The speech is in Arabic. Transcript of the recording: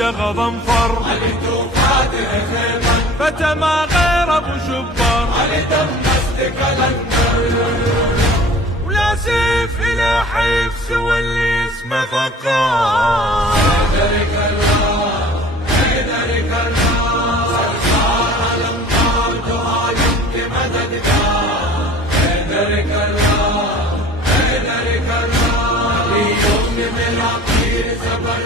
غضنفر، علي توفاته خيبر، فتى ما غير ابو شبر، علي دمشق كلندر، ولا سيف الى حيف سوى اللي اسمه فقار. حيدر كرار، حيدر كرار، صار الانبار دعايم بمدد دار. حيدر كرار، حيدر كرار، في يوم من العقير سبر